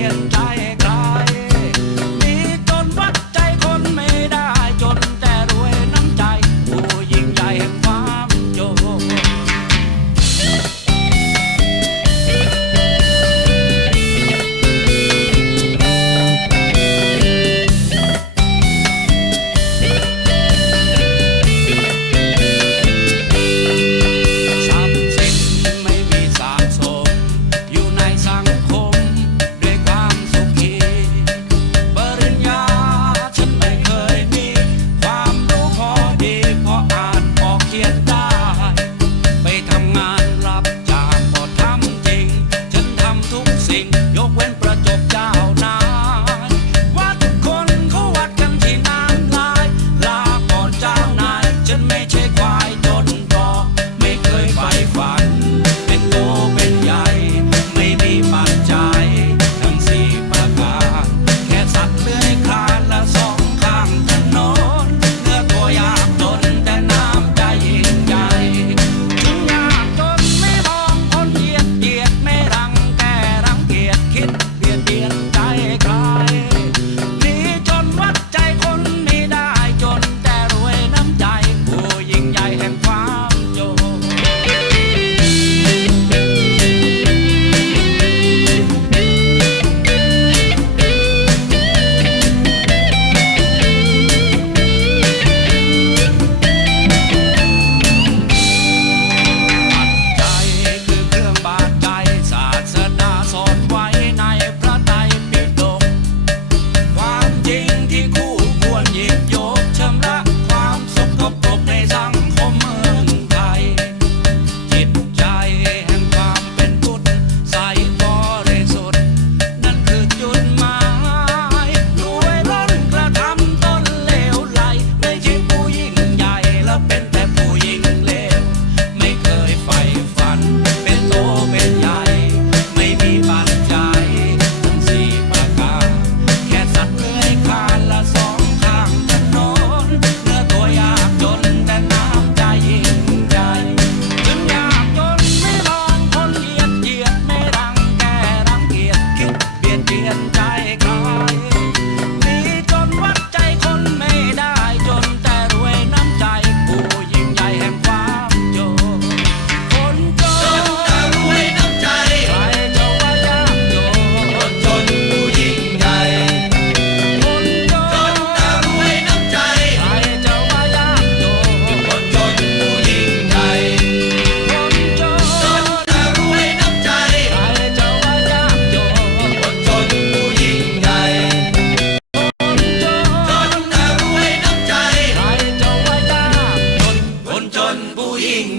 entire